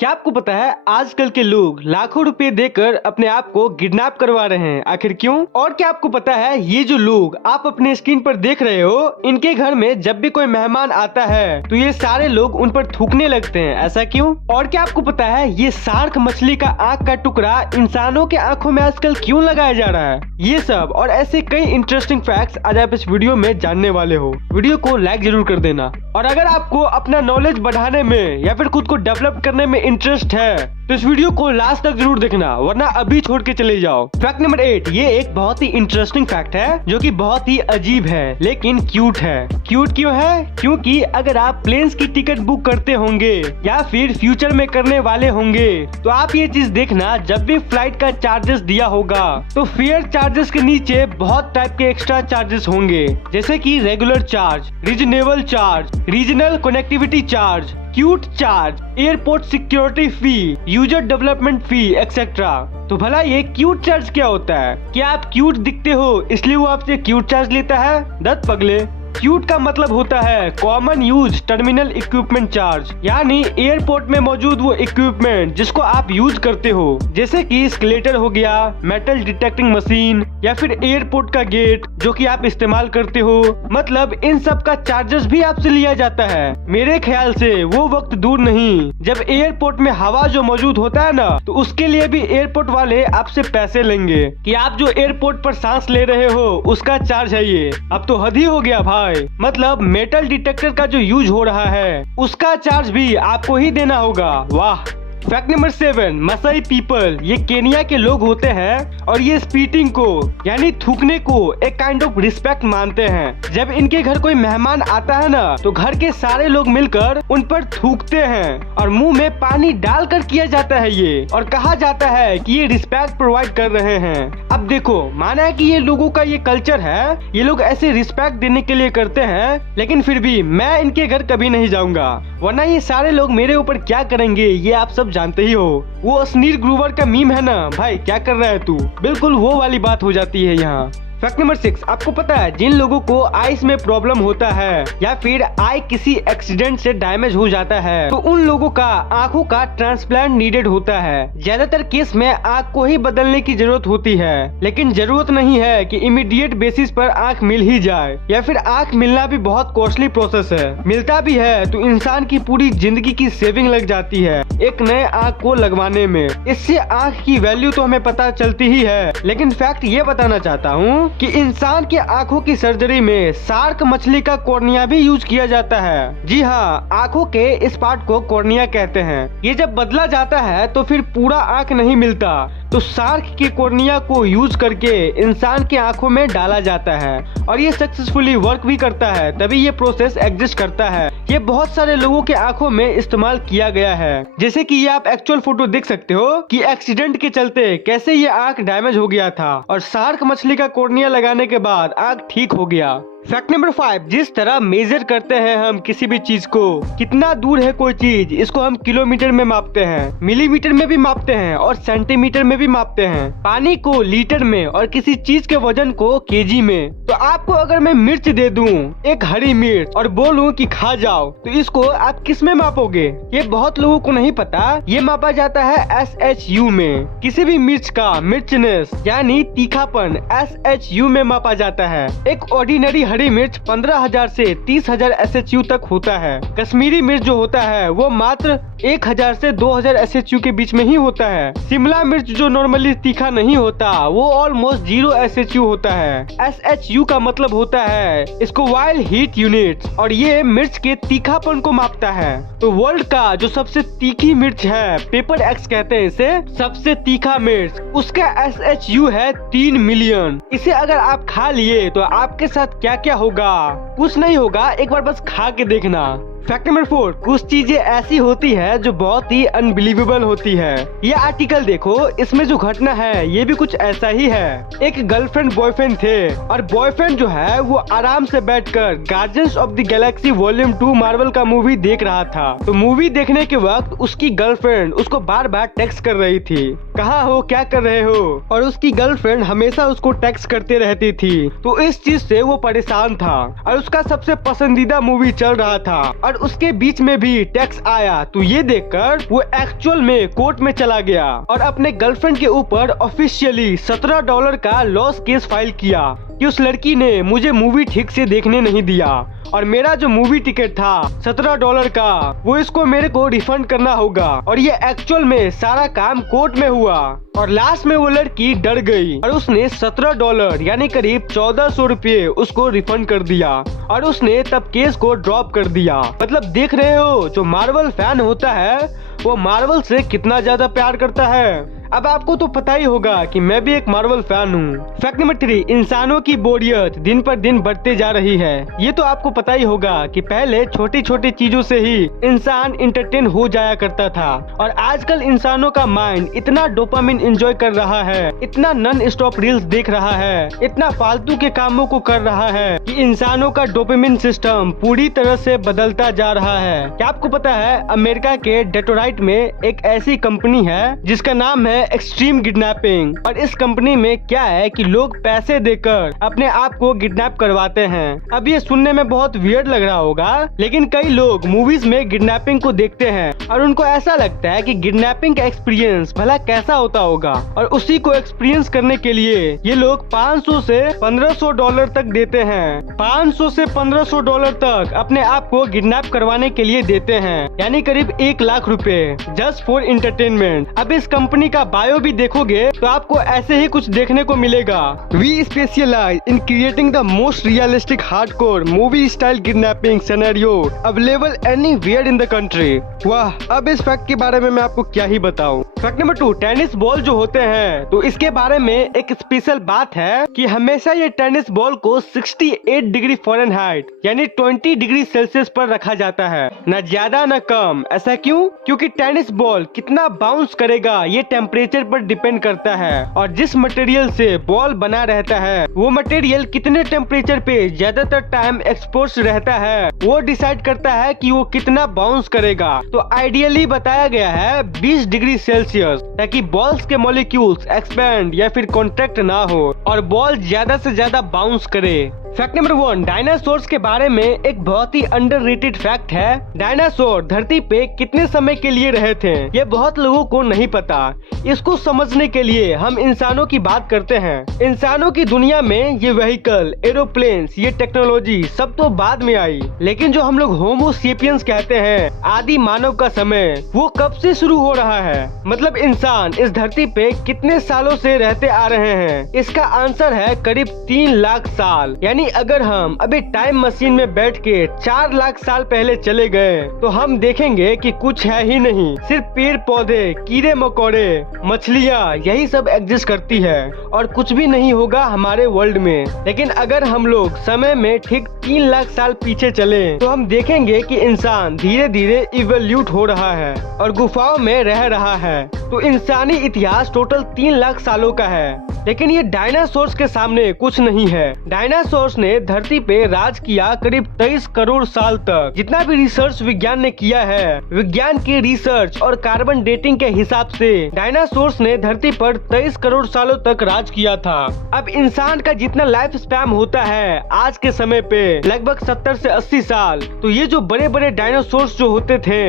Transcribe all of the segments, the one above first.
क्या आपको पता है आजकल के लोग लाखों रुपए देकर अपने आप को किडनैप करवा रहे हैं, आखिर क्यों? और क्या आपको पता है ये जो लोग आप अपने स्क्रीन पर देख रहे हो, इनके घर में जब भी कोई मेहमान आता है तो ये सारे लोग उन पर थूकने लगते हैं, ऐसा क्यों? और क्या आपको पता है ये शार्क मछली का आँख का टुकड़ा इंसानों के आँखों में आजकल क्यों लगाया जा रहा है? ये सब और ऐसे कई इंटरेस्टिंग फैक्ट्स आज आप इस वीडियो में जानने वाले हो। वीडियो को लाइक जरूर कर देना। और अगर आपको अपना नॉलेज बढ़ाने में या फिर खुद को डेवलप करने में इंटरेस्ट है तो इस वीडियो को लास्ट तक जरूर देखना, वरना अभी छोड़ के चले जाओ। फैक्ट नंबर 8, ये एक बहुत ही इंटरेस्टिंग फैक्ट है जो कि बहुत ही अजीब है लेकिन क्यूट है। क्यूट क्यों है? क्योंकि अगर आप प्लेन्स की टिकट बुक करते होंगे या फिर फ्यूचर में करने वाले होंगे तो आप ये चीज देखना, जब भी फ्लाइट का चार्जेस दिया होगा तो फेयर चार्जेस के नीचे बहुत टाइप के एक्स्ट्रा चार्जेस होंगे, जैसे कि regular charge, reasonable charge, regional connectivity charge, CUTE charge, airport security fee, user development fee etcetera. तो भला ये क्यूट चार्ज क्या होता है? क्या आप क्यूट दिखते हो इसलिए वो आपसे क्यूट चार्ज लेता है? दत्त पगले। क्यूट का मतलब होता है common use terminal equipment charge, यानी एयरपोर्ट में मौजूद वो इक्विपमेंट जिसको आप यूज करते हो, जैसे कि स्केलेटर हो गया, मेटल डिटेक्टिंग मशीन या फिर एयरपोर्ट का गेट जो कि आप इस्तेमाल करते हो। मतलब इन सब का चार्जेस भी आपसे लिया जाता है। मेरे ख्याल से वो वक्त दूर नहीं जब एयरपोर्ट में हवा जो मौजूद होता है ना, तो उसके लिए भी एयरपोर्ट वाले आपसे पैसे लेंगे कि आप जो एयरपोर्ट पर सांस ले रहे हो उसका चार्ज है ये। अब तो हद ही हो गया भाई। मतलब मेटल डिटेक्टर का जो यूज हो रहा है उसका चार्ज भी आपको ही देना होगा। वाह। फैक्ट नंबर 7, मसाई पीपल, ये केनिया के लोग होते हैं और ये स्पीटिंग को यानी थूकने को एक काइंड ऑफ रिस्पेक्ट मानते हैं। जब इनके घर कोई मेहमान आता है ना तो घर के सारे लोग मिलकर उन पर थूकते हैं और मुंह में पानी डालकर किया जाता है ये, और कहा जाता है कि ये रिस्पेक्ट प्रोवाइड कर रहे हैं। अब देखो, माना है कि ये लोगों का ये कल्चर है, ये लोग ऐसे रिस्पेक्ट देने के लिए करते हैं, लेकिन फिर भी मैं इनके घर कभी नहीं जाऊंगा, वरना ये सारे लोग मेरे ऊपर क्या करेंगे ये आप सब जानते ही हो। वो स्नील ग्रूवर का मीम है ना, भाई क्या कर रहा है तू, बिल्कुल वो वाली बात हो जाती है यहाँ। फैक्ट नंबर 6, आपको पता है जिन लोगों को आईज में प्रॉब्लम होता है या फिर आई किसी एक्सीडेंट से डैमेज हो जाता है तो उन लोगों का आंखों का ट्रांसप्लांट नीडेड होता है। ज्यादातर केस में आंख को ही बदलने की जरूरत होती है, लेकिन जरूरत नहीं है कि इमीडिएट बेसिस पर आंख मिल ही जाए, या फिर आंख मिलना भी बहुत कॉस्टली प्रोसेस है। मिलता भी है तो इंसान की पूरी जिंदगी की सेविंग लग जाती है एक नए आंख को लगवाने में। इससे आंख की वैल्यू तो हमें पता चलती ही है, लेकिन फैक्ट ये बताना चाहता हूँ कि इंसान के आंखों की सर्जरी में शार्क मछली का कॉर्निया भी यूज किया जाता है। जी हाँ, आंखों के इस पार्ट को कॉर्निया कहते हैं। ये जब बदला जाता है तो फिर पूरा आंख नहीं मिलता, तो शार्क के कॉर्निया को यूज करके इंसान की आंखों में डाला जाता है और ये सक्सेसफुली वर्क भी करता है, तभी ये प्रोसेस एग्जिस्ट करता है। ये बहुत सारे लोगों के आंखों में इस्तेमाल किया गया है, जैसे कि ये आप एक्चुअल फोटो देख सकते हो कि एक्सीडेंट के चलते कैसे ये आंख डैमेज हो गया था और शार्क मछली का कॉर्निया लगाने के बाद आंख ठीक हो गया। फैक्ट नंबर 5, जिस तरह मेजर करते हैं हम किसी भी चीज को, कितना दूर है कोई चीज, इसको हम किलोमीटर में मापते हैं, मिलीमीटर में भी मापते हैं और सेंटीमीटर में भी मापते हैं। पानी को लीटर में और किसी चीज के वजन को केजी में। तो आपको अगर मैं मिर्च दे दूं, एक हरी मिर्च, और बोलूं कि खा जाओ, तो इसको आप किस में मापोगे? ये बहुत लोगों को नहीं पता। ये मापा जाता है SHU में। किसी भी मिर्च का मिर्चनेस यानी तीखापन SHU में मापा जाता है। एक ऑर्डिनरी हरी मिर्च 15,000 से 30,000 SHU तक होता है। कश्मीरी मिर्च जो होता है वो मात्र 1,000 से 2,000 SHU के बीच में ही होता है। शिमला मिर्च जो नॉर्मली तीखा नहीं होता वो ऑलमोस्ट 0 SHU होता है। SHU का मतलब होता है इसको वाइल्ड हीट यूनिट, और ये मिर्च के तीखापन को मापता है। तो वर्ल्ड का जो सबसे तीखी मिर्च है, पेपर एक्स कहते हैं इसे, सबसे तीखा मिर्च, उसका SHU है 3 मिलियन। इसे अगर आप खा लिए तो आपके साथ क्या क्या होगा? कुछ नहीं होगा, एक बार बस खा के देखना। फैक्ट नंबर 4, कुछ चीजें ऐसी होती है जो बहुत ही अनबिलीवेबल होती है। ये आर्टिकल देखो, इसमें जो घटना है ये भी कुछ ऐसा ही है। एक गर्लफ्रेंड बॉयफ्रेंड थे और बॉयफ्रेंड जो है वो आराम से बैठकर guardians of the Galaxy volume 2 Marvel का मूवी देख रहा था। तो मूवी देखने के वक्त उसकी गर्लफ्रेंड उसको बार बार टेक्स्ट कर रही थी, कहाँ हो, क्या कर रहे हो, और उसकी गर्लफ्रेंड हमेशा उसको टेक्स्ट करते रहती थी। तो इस चीज से वो परेशान था और उसका सबसे पसंदीदा मूवी चल रहा था और उसके बीच में भी टैक्स आया। तो ये देखकर वो एक्चुअल में कोर्ट में चला गया और अपने गर्लफ्रेंड के ऊपर ऑफिशियली $17 का लॉस केस फाइल किया कि उस लड़की ने मुझे मूवी ठीक से देखने नहीं दिया और मेरा जो मूवी टिकट था $17 का वो इसको मेरे को रिफंड करना होगा। और ये एक्चुअल में सारा काम कोर्ट में हुआ और लास्ट में वो लड़की डर गई और उसने $17 यानी करीब 1400 रुपये उसको रिफंड कर दिया और उसने तब केस को ड्रॉप कर दिया। मतलब देख रहे हो, जो मार्वल फैन होता है वो मार्वल से कितना ज्यादा प्यार करता है। अब आपको तो पता ही होगा कि मैं भी एक मार्वल फैन हूँ। फैक्ट नंबर 3, इंसानों की बोरियत दिन पर दिन बढ़ते जा रही है। ये तो आपको पता ही होगा कि पहले छोटी छोटी चीजों से ही इंसान इंटरटेन हो जाया करता था और आजकल इंसानों का माइंड इतना डोपामिन एंजॉय कर रहा है, इतना नॉन स्टॉप रील्स देख रहा है, इतना फालतू के कामों को कर रहा है कि इंसानों का डोपामिन सिस्टम पूरी तरह से बदलता जा रहा है। क्या आपको पता है अमेरिका के डेट्रॉइट में एक ऐसी कंपनी है जिसका नाम है एक्सट्रीम किडनैपिंग। और इस कंपनी में क्या है कि लोग पैसे देकर अपने आप को किडनैप करवाते हैं। अब ये सुनने में बहुत वियर्ड लग रहा होगा, लेकिन कई लोग मूवीज में किडनैपिंग को देखते हैं और उनको ऐसा लगता है कि किडनैपिंग का एक्सपीरियंस भला कैसा होता होगा और उसी को एक्सपीरियंस करने के लिए ये लोग $500 से $1500 तक देते हैं। $500 से $1500 तक अपने आप को किडनैप करवाने के लिए देते हैं, यानी करीब 1 लाख रुपए जस्ट फॉर एंटरटेनमेंट। अब इस कंपनी का बायो भी देखोगे तो आपको ऐसे ही कुछ देखने को मिलेगा। We specialise in creating the most realistic hardcore movie style kidnapping scenario available anywhere in the country. वाह, अब इस फैक्ट के बारे में मैं आपको क्या ही बताऊं। फैक्ट नंबर 2, टेनिस बॉल जो होते हैं तो इसके बारे में एक स्पेशल बात है कि हमेशा ये टेनिस बॉल को 68 डिग्री फ़ारेनहाइट यानी 20 डिग्री सेल्सियस पर रखा जाता है, न ज्यादा न कम। ऐसा क्यों? क्योंकि टेनिस बॉल कितना बाउंस करेगा ये टेम्परेचर पर डिपेंड करता है और जिस मटेरियल से बॉल बना रहता है वो मटेरियल कितने टेम्परेचर पे ज्यादातर टाइम एक्सपोज रहता है वो डिसाइड करता है कि वो कितना बाउंस करेगा। तो आइडियली बताया गया है 20 डिग्री सेल्सियस, ताकि बॉल्स के मॉलिक्यूल्स एक्सपैंड या फिर कॉन्ट्रैक्ट ना हो और बॉल ज्यादा से ज्यादा बाउंस करे। फैक्ट नंबर 1, डायनासोर्स के बारे में एक बहुत ही अंडररेटेड फैक्ट है। डायनासोर धरती पे कितने समय के लिए रहे थे ये बहुत लोगों को नहीं पता। इसको समझने के लिए हम इंसानों की बात करते हैं। इंसानों की दुनिया में ये व्हीकल, एरोप्लेन्स, ये टेक्नोलॉजी सब तो बाद में आई, लेकिन जो हम लोग होमो सेपियंस कहते हैं, आदि मानव का समय, वो कब से शुरू हो रहा है? मतलब इंसान इस धरती पे कितने सालों से रहते आ रहे हैं? इसका आंसर है करीब 3 लाख साल। यानी अगर हम अभी टाइम मशीन में बैठ के 4 लाख साल पहले चले गए तो हम देखेंगे कि कुछ है ही नहीं, सिर्फ पेड़ पौधे, कीड़े मकोड़े, मछलियाँ, यही सब एग्जिस्ट करती है और कुछ भी नहीं होगा हमारे वर्ल्ड में। लेकिन अगर हम लोग समय में ठीक 3 लाख साल पीछे चले तो हम देखेंगे कि इंसान धीरे धीरे इवोल्यूट हो रहा है और गुफाओं में रह रहा है। तो इंसानी इतिहास टोटल 3 लाख सालों का है, लेकिन ये डायनासोर्स के सामने कुछ नहीं है। डायनासोर्स ने धरती पे राज किया करीब 23 करोड़ साल तक। जितना भी रिसर्च विज्ञान ने किया है, विज्ञान की रिसर्च और कार्बन डेटिंग के हिसाब से डायनासोर्स ने धरती पर 23 करोड़ सालों तक राज किया था। अब इंसान का जितना लाइफ स्पैन होता है आज के समय पे लगभग 70 से 80 साल, तो ये जो बड़े बड़े डायनासोर्स जो होते थे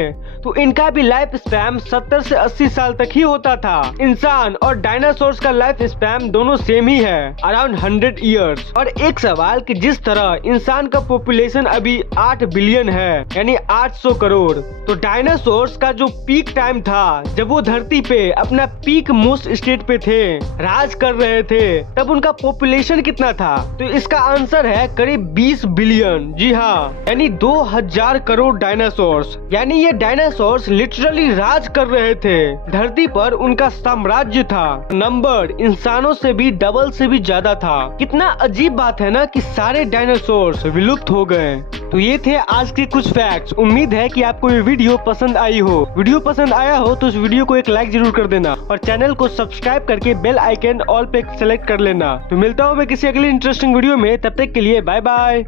तो इनका भी लाइफ स्पैन 70 से 80 साल तक ही होता था। इंसान और डायनासोर्स का लाइफ स्पैन दोनों सेम ही है, अराउंड 100 ईयर्स। और एक सवाल कि जिस तरह इंसान का पॉपुलेशन अभी 8 बिलियन है यानी 800 करोड़, तो डायनासोर्स का जो पीक टाइम था जब वो धरती पे अपना पीक मोस्ट स्टेट पे थे, राज कर रहे थे, तब उनका पॉपुलेशन कितना था? तो इसका आंसर है करीब 20 बिलियन। जी हाँ, यानी 2000 करोड़ डायनासोर्स। यानी ये डायनासोर्स लिटरली राज कर रहे थे धरती पर, उनका साम्राज्य था। नंबर इंसानों से भी डबल से भी ज्यादा था। कितना अजीब बात है ना कि सारे डायनासोर्स विलुप्त हो गए। तो ये थे आज के कुछ फैक्ट्स। उम्मीद है कि आपको ये वीडियो पसंद आई हो। वीडियो पसंद आया हो तो इस वीडियो को एक लाइक जरूर कर देना और चैनल को सब्सक्राइब करके बेल आइकन ऑल पे सेलेक्ट कर लेना। तो मिलता हूँ मैं किसी अगले इंटरेस्टिंग वीडियो में, तब तक के लिए बाय बाय।